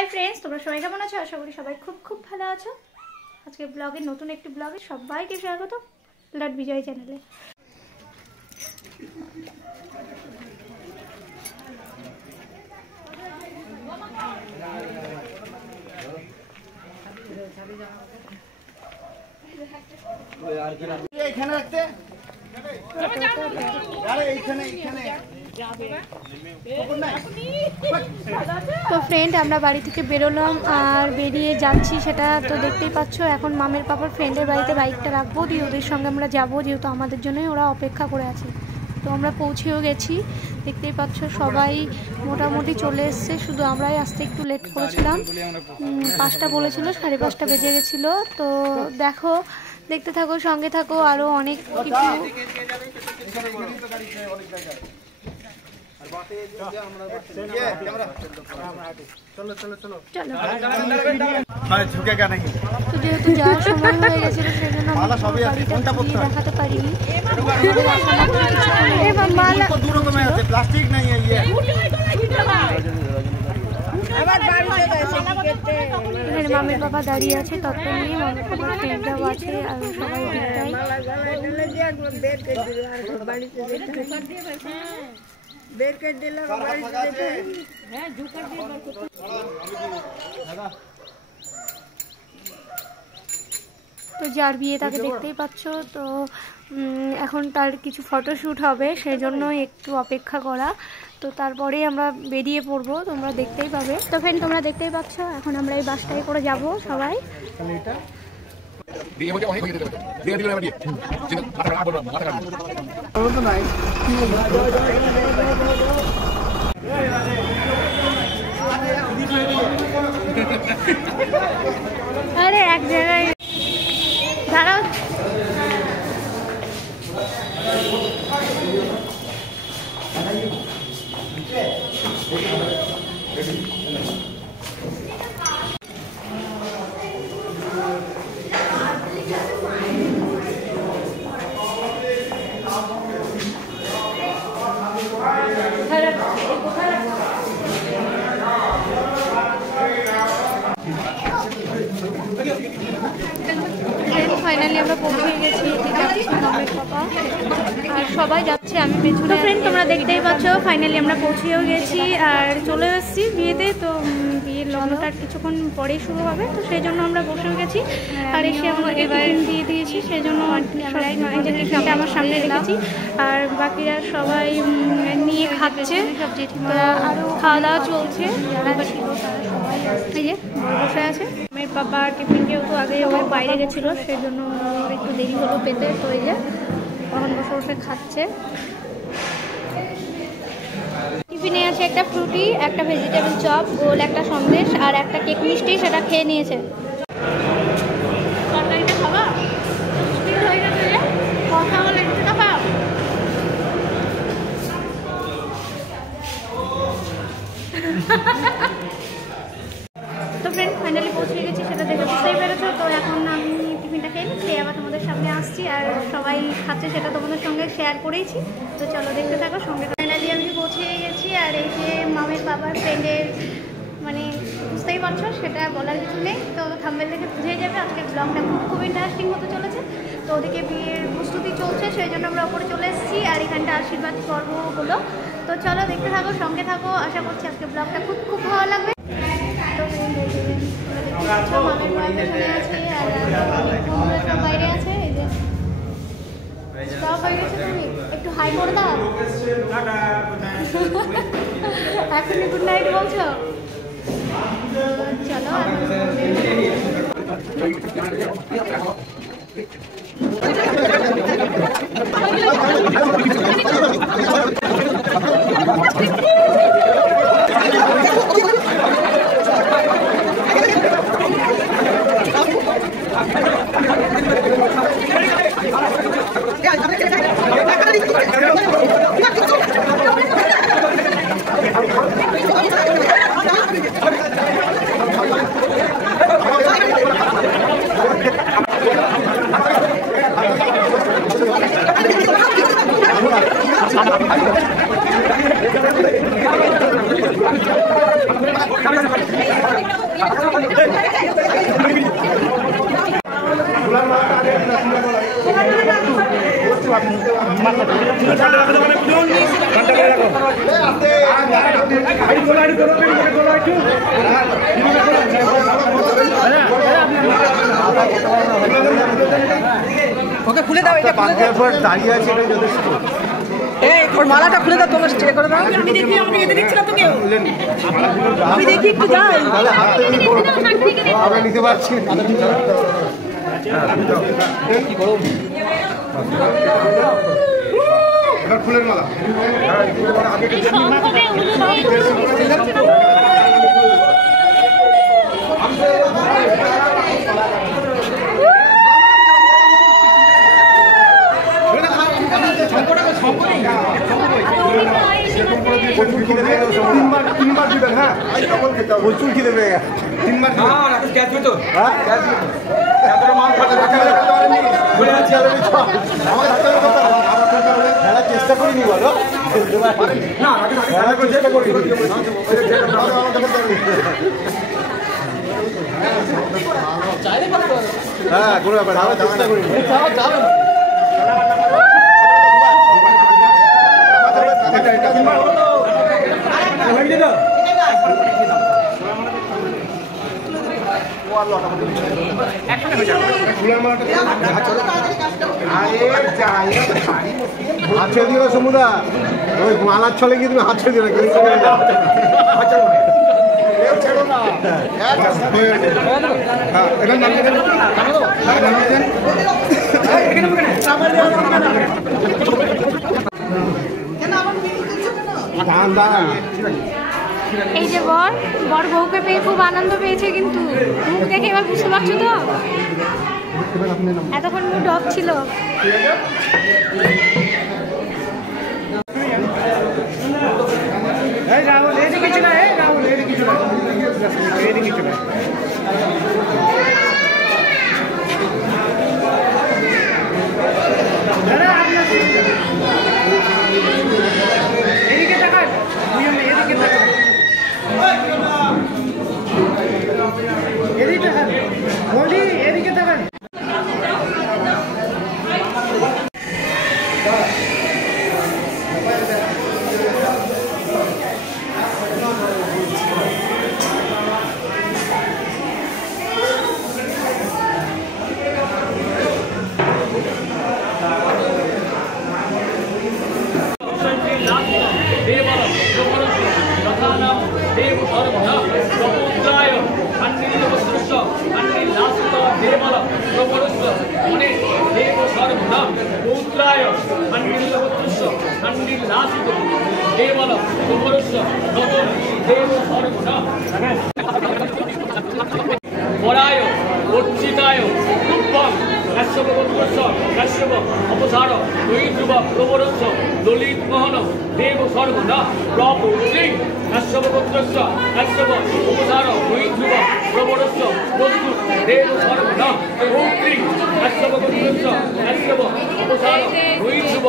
Hi friends তোমরা সবাই কেমন আছো? আশা করি সবাই খুব খুব ভালো আছো। আজকে ব্লগে নতুন একটি ব্লগে সবাইকে স্বাগত লাট বিজয় চ্যানেলে। এইখানে রাখতে আরে এইখানে এইখানে তো ফ্রেন্ড আমরা বাড়ি থেকে বেরোলাম আর বেরিয়ে যাচ্ছি, সেটা তো দেখতেই পাচ্ছ। এখন মামের পাপার ফ্রেন্ডের বাড়িতে বাইকটা রাখবো, দিয়ে ওদের সঙ্গে আমরা যাবো, যেহেতু আমাদের জন্যই ওরা অপেক্ষা করে আছে। তো আমরা পৌঁছেও গেছি, দেখতেই পাচ্ছ সবাই মোটামুটি চলে এসছে, শুধু আমরাই আসতে একটু লেট করেছিলাম। 5টা বলেছিল, 5:30 বেজে গেছিলো। তো দেখো, দেখতে থাকো, সঙ্গে থাকো, আরও অনেক কিছু। চলো চলো চলো চলো, ঝুঁকেগা নাকি। তো যেহেতু যাওয়ার সময় হয়ে গেছিল সেই জন্য দেখাতে পারিনি। प्लास्टिक नहीं है ये। এখানে মামের বাবা দাঁড়িয়ে আছে, তত্ত্ব নিয়ে মামের বাবার ফ্রেন্ডরাও আছে আর সবাই দিকটাই। তো যার বিয়ে তাকে দেখতেই পাচ্ছ। তো এখন তার কিছু ফটোশ্যুট হবে, সেই জন্য একটু অপেক্ষা করা। তো তারপরেই আমরা বেরিয়ে পড়বো, তোমরা দেখতেই পাবে। তো ফ্রেন্ড তোমরা দেখতেই পাচ্ছ, এখন আমরা এই বাসটায় করে যাব সবাই। আরে এক জায়গায় দাঁড়াও। ফাইনালি আমরা পৌঁছে গেছি, মামের পাপা আর সবাই যাচ্ছে, আমি পেছনে। ফ্রেন্ড তোমরা দেখতেই পাচ্ছ, ফাইনালি আমরা পৌঁছেও গেছি আর চলে এসেছি বিয়েতে। তো বিয়ের লগ্নটা কিছুক্ষণ পরেই শুরু হবে, তো সেই জন্য আমরা বসেও গেছি আর এসে আমরা এবার দিয়ে দিয়েছি, সেই জন্য টিফিনটা আমার সামনে রেখেছি আর বাকিরা সবাই নিয়ে খাচ্ছে। সব জেঠিমারা আরও খাওয়া দাওয়া চলছে, যারা ছিল তারা সবাই এই যে বসে আছে। মামের পাপা টিফিন যেহেতু আগে ওর বাইরে গেছিলো, সেই জন্য একটু দেরি হলো পেতে। তো এই যে তখন বসে বসে খাচ্ছে। টিফিনে আছে একটা ফ্রুটি, একটা ভেজিটেবল চপ, গোল একটা সন্দেশ আর একটা কেক মিষ্টি, সেটা খেয়ে নিয়েছে। তরকারিটা খাবা? হয়ে গেছে কথা বলে খাবা। তো ফ্রেন্ড ফাইনালি পৌঁছে গেছি, সেটা দেখে বুঝতেই পেরেছো। তো এখন আমি টিফিনটা খেয়ে নিচ্ছি, আবার তোমাদের সামনে আসছি আর সবাই খাচ্ছে, সেটা তোমাদের সঙ্গে শেয়ার করেইছি। তো চলো দেখতে থাকো সঙ্গে। ফাইনালি আমি পৌঁছে গেছি আর এই যে মামের বাবার ফ্রেন্ডের, মানে বুঝতেই পারছো, সেটা বলার কিছু নেই। তো থাম্বনেল দেখে বুঝেই যাবে আজকের ব্লগটা খুব খুব ইন্টারেস্টিং হতে চলেছে। তো ওদিকে বিয়ের প্রস্তুতি চলছে, সেই জন্য আমরা ওপরে চলে এসেছি আর এখানটা আশীর্বাদ পর্ব হলো। তো চলো দেখতে থাকো, সঙ্গে থাকো, আশা করছি আজকের ব্লগটা খুব খুব ভালো লাগবে। মামের বাইরে আছে আর সব বাইরে আছে। এই যে সব বাইরে আছে, তুমি একটু হাই করে দাও। এখনই গুড নাইট বলছো? চলো ওকে খুলে দাও, এটা খুলে দাও। দাঁড়িয়ে আছে এটা যথেষ্ট। এই ওর মালাটা খুলে দাও, তোমার স্টে করে দাও। আমি দেখি, আমি এতে দেখছি না তো কেউ। আমি দেখি একটু যাই। তাহলে হাত থেকে নিয়ে করো। আমরা নিতে পারছি না। কি করো? এবার ফুলের মালা। আগে তিনবার দিবেন। হ্যাঁ প্রচুর খিদে পেয়ে গেছে। তিনবার খেলার চেষ্টা করিনি বলো। চেষ্টা করি। হ্যাঁ কোনো ব্যাপার আমরা চেষ্টা করি। হাত ছেড়ে দিও সমুদা, ওই মালার ছলে গিয়ে তুমি হাত ছেড়ে দিও না। এই যে বর বউকে পেয়ে খুব আনন্দ পেয়েছে, কিন্তু মুখ দেখে এবার বুঝতে পারছো তো, এতক্ষণ মুখ অফ ছিল। ললিত মোহন দেব সর্বদা প্রভু শ্রী কাশ্যপপুত্রস্য কাশ্যপ উপসার বহিধ্রুব প্রবরস্য প্রস্তুত দেব সর্বদা ওম শ্রী কাশ্যপপুত্রস্য কাশ্যপ উপসার বহিধ্রুব।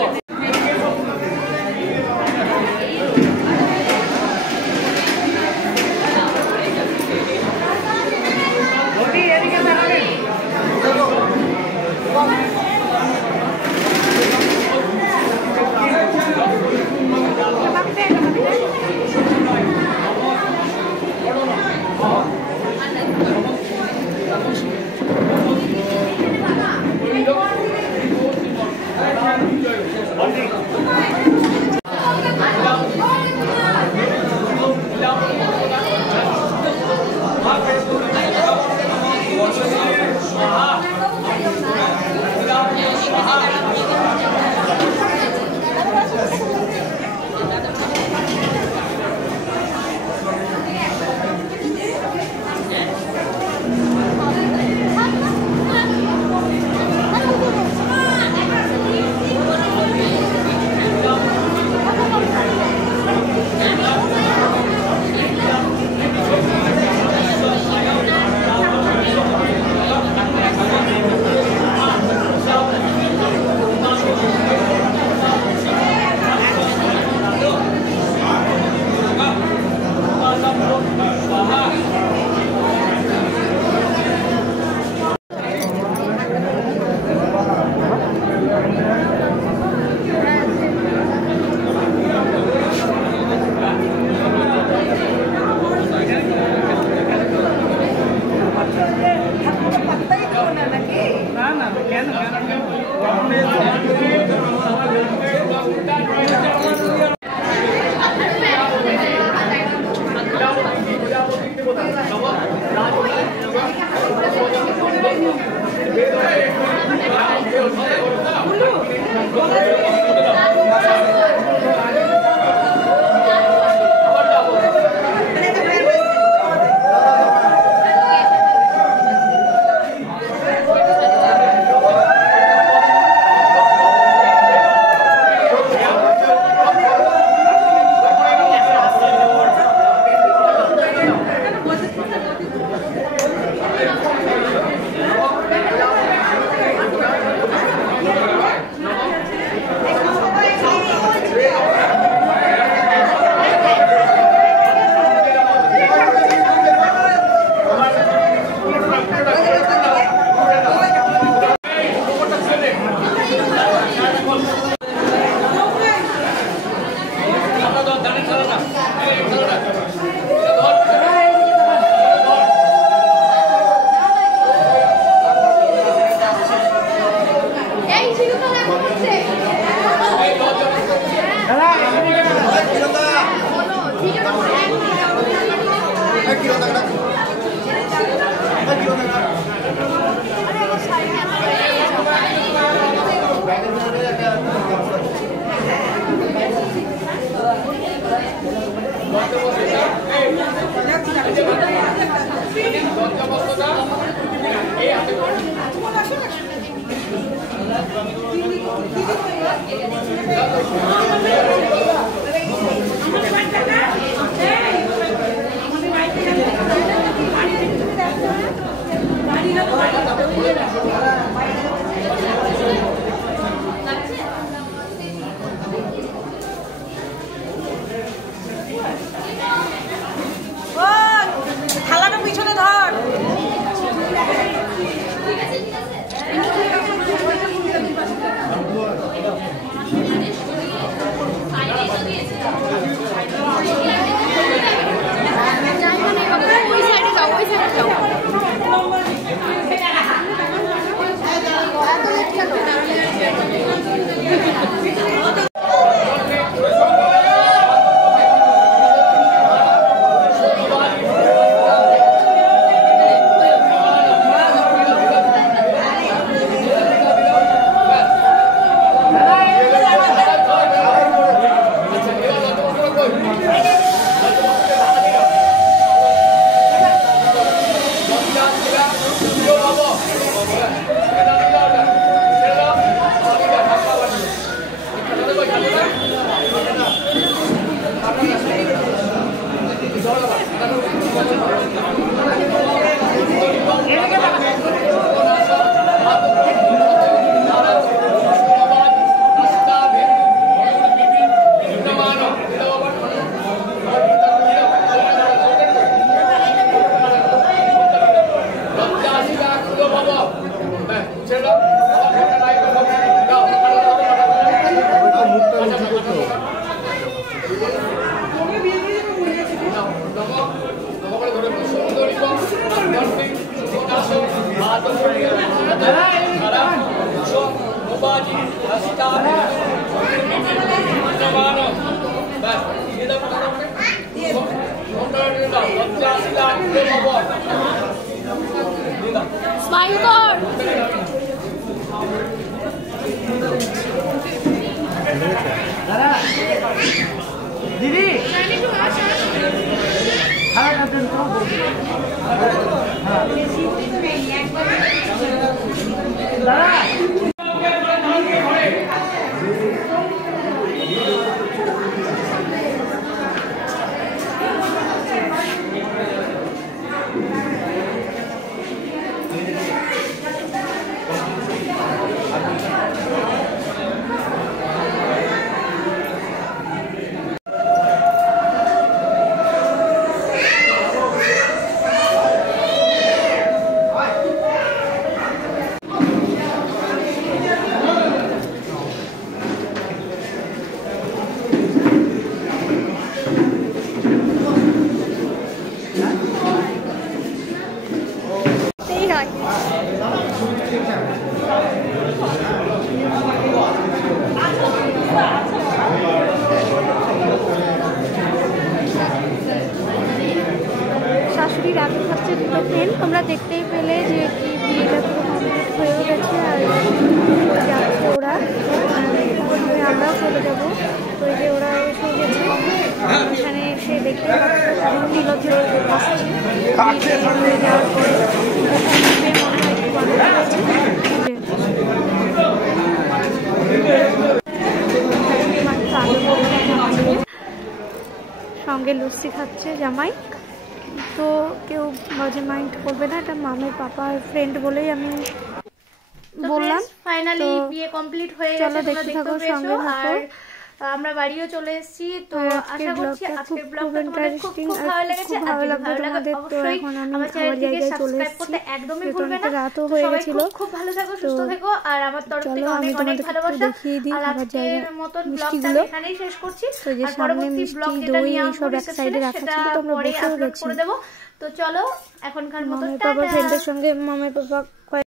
থালাটা পিছনে ধর। স্মাইল কর। দিদি শাশুড়ি রাতে খাচ্ছে দুটো ফ্রেন্ড, তোমরা দেখতেই পেলে যে কি বিয়েটা পুরো কমপ্লিট হয়ে গেছে। আর যাচ্ছে ওরা, আমরাও চলে যাবো। তো এই যে ওরা এসে গেছে, এখানে এসে দেখতে পাচ্ছি নীলজ্জর আসছে হয়ে যাওয়ার পরে সঙ্গে লস্যি খাচ্ছে জামাই। তো কেউ বাজে মাইন্ড করবে না, এটা মামের পাপার ফ্রেন্ড বলেই আমি বললাম। ফাইনালি বিয়ে কমপ্লিট হয়ে গেছে, তোমরা দেখতে পেয়েছো। আর আমরা বাড়িও চলে এসেছি। তো আশা করছি আজকের ব্লগটা তোমাদের খুব খুব ভালো লেগেছে। আর ভালো লাগলে অবশ্যই আমার চ্যানেলটিকে সাবস্ক্রাইব করতে একদমই ভুলবে না। রাতও হয়ে গেছিল। খুব ভালো থাকো, সুস্থ থেকো। আর আমার তরফ থেকে অনেক অনেক ভালোবাসা। আর আজকের মতন ব্লগটা এখানেই শেষ করছি। আর পরবর্তী ব্লগ যেটা নিয়ে আসবো সেটা পরে আপলোড করে দেবো। তো চলো এখনকার মতো টাটা। ফ্রেন্ডের সঙ্গে মামের পাপা